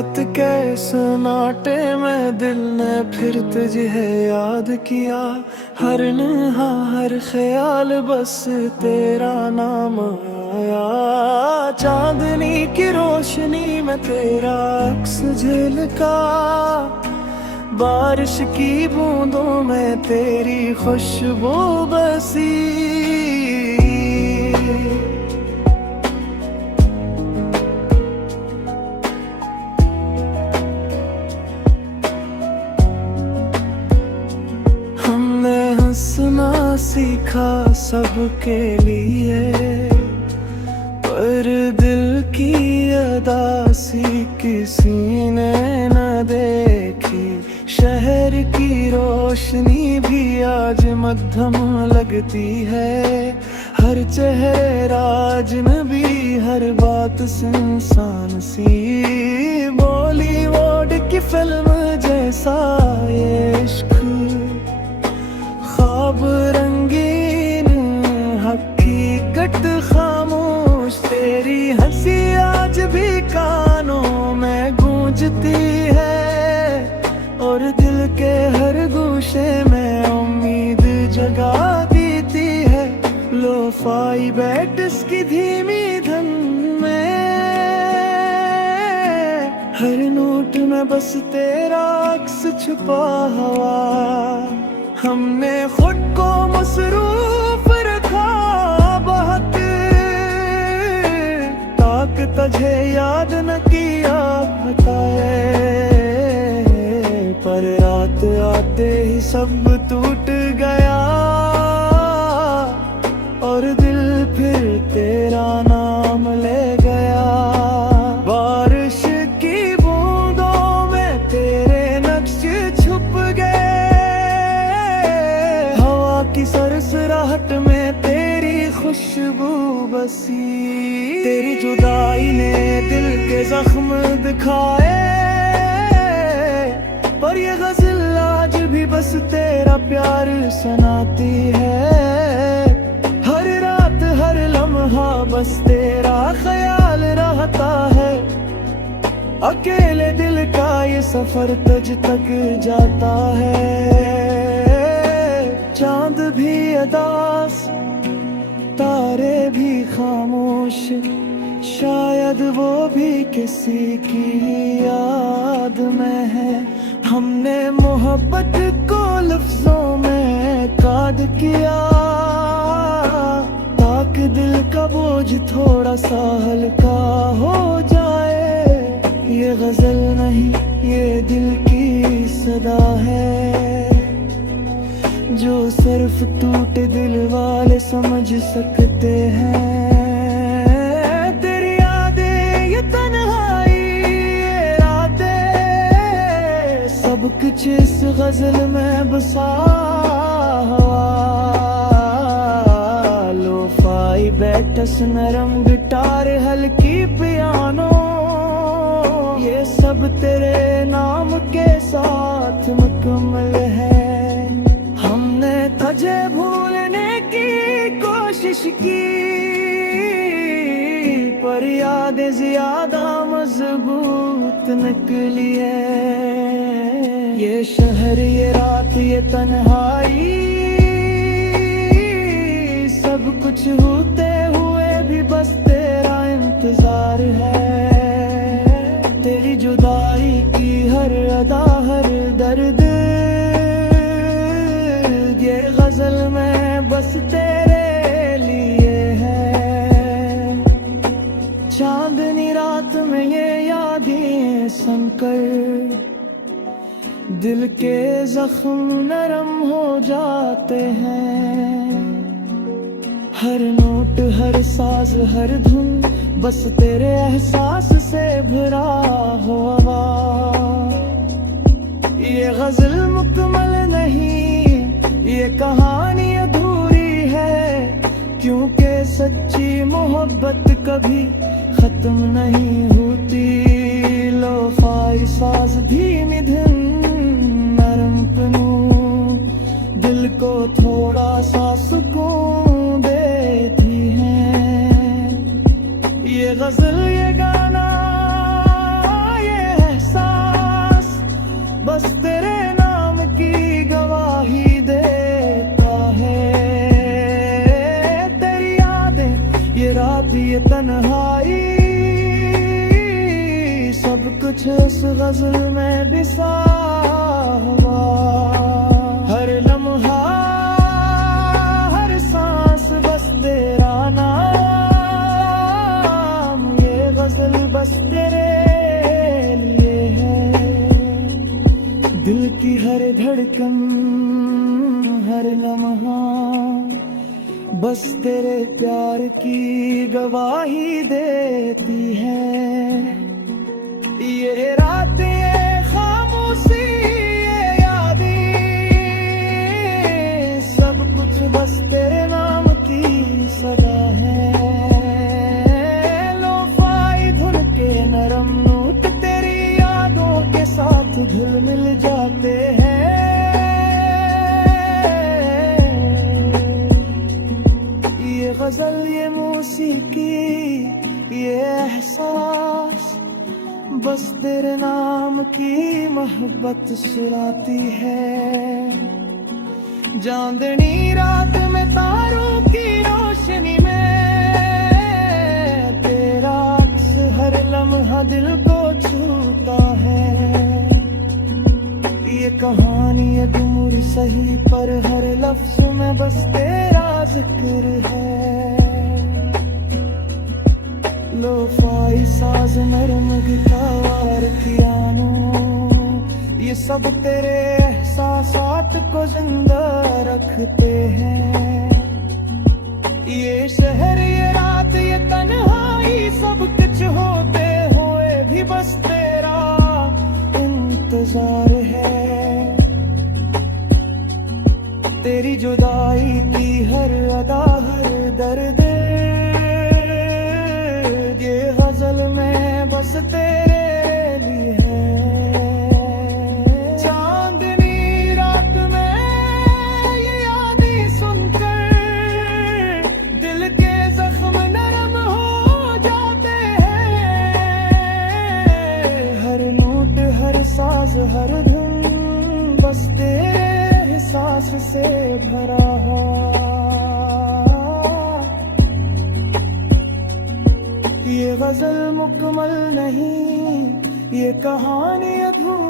रात के सन्नाटे में दिल ने फिर तुझे याद किया। हर नहा हर ख्याल बस तेरा नाम आया। चांदनी की रोशनी में तेरा अक्स झलका। बारिश की बूंदों में तेरी खुशबू बसी। हंसना सीखा सबके लिए, पर दिल की अदासी किसी ने न देखी। शहर की रोशनी भी आज मध्यम लगती है। हर चेहरा अजनबी, हर बात सुनसान सी। बॉलीवुड की फिल्म जैसा ये इश्क, ख्वाब रंगीन हकीकत खामोश। तेरी हंसी आज भी कानों में गूंजती है, और दिल के हर गोशे में उम्मीद जगा देती है। लोफाई बैठ इसकी धीमी धन में, हर नोट में बस तेरा अक्स छुपा हुआ। हमने खुद को मसरूफ रखा बहुत, ताक तुझे याद न किया बताए। पर रात आते ही सब टूट गया, और दिल फिर तेरा नाम ले गया। बारिश की बूंदों में तेरे नक्श छुप गए, की सरसराहट में तेरी खुशबू बसी। तेरी जुदाई ने दिल के जख्म दिखाए, पर ये गजल आज भी बस तेरा प्यार सुनाती है। हर रात हर लम्हा बस तेरा ख्याल रहता है। अकेले दिल का ये सफर तुझ तक जाता है। चांद भी अदास, तारे भी खामोश, शायद वो भी किसी की याद में है। हमने मोहब्बत को लफ्जों में काट किया, ताकि दिल का बोझ थोड़ा सा हल्का हो जाए। ये गजल नहीं, ये दिल की सदा है, जो सिर्फ टूटे दिल वाले समझ सकते हैं। तेरी यादें, ये तन्हाई, ये रातें, सब कुछ इस गजल में बसा हुआ। लोफाई बैठस नरम गिटार हल्की पियानो, ये सब तेरे नाम के साथ मुकम्मल है। तुझे भूलने की कोशिश की, पर यादें ज्यादा मजबूत निकली है। ये शहर, ये रात, ये तन्हाई, सब कुछ होते हुए भी बस तेरा इंतजार है। तेरी जुदाई की हर अदा, हर दर्द, ये गजल में बस तेरे लिए है। चांदनी रात में ये यादें संकर, दिल के जख्म नरम हो जाते हैं। हर नोट, हर साज, हर धुन बस तेरे एहसास से भरा हुआ। ये गजल मुकम्मल नहीं, ये कहानी अधूरी है, क्योंकि सच्ची मोहब्बत कभी खत्म नहीं होती। लोफाई साज धीमी धुन नरम पनू, दिल को थोड़ा सा सुकून देती है। ये गजल, ये गाना, ये बस तेरे नाम की गवाही देता है। तेरी यादें, ये रात, ये तन्हाई, सब कुछ उस गजल में बिसा हुआ। हर लम्हा, हर सांस, बस तेरा नाम, ये गजल बस तेरे लिए है। दिल की हर धड़कन, हर लम्हा, बस तेरे प्यार की गवाही देती है। ये रात, ये खामोशी, ये यादें, सब कुछ बस तेरे नाम की सजा है। लोफाई धुन के नरम नोट तेरी यादों के साथ घुल मिल जाते हैं। ये गजल, ये मौसीकी, ये एहसास, बस तेरे नाम की मोहब्बत सुनाती है। चांदनी रात में तारों की रोशनी में तेरा अक्स हर लम्हा दिल को छूता है। ये कहानी अधूरी सही पर हर लफ्ज में बस तेरा जिक्र है। लोफाई साज नरम गिटार पियानो, ये सब तेरे एहसासात को जिंदा रखते हैं। ये शहर, ये रात, ये तन्हाई, सब कुछ होते हुए भी बस तेरा इंतजार है। तेरी जुदाई की हर अदा, हर दर्द, ये गजल में बस तेरे लिए है। चांदनी रात में ये यादें सुनकर दिल के जख्म नरम हो जाते हैं। हर नोट, हर साज, हर धुन, बस तेरे एहसास से भरा हो। ये गजल मुकम्मल नहीं, ये कहानी अधूरी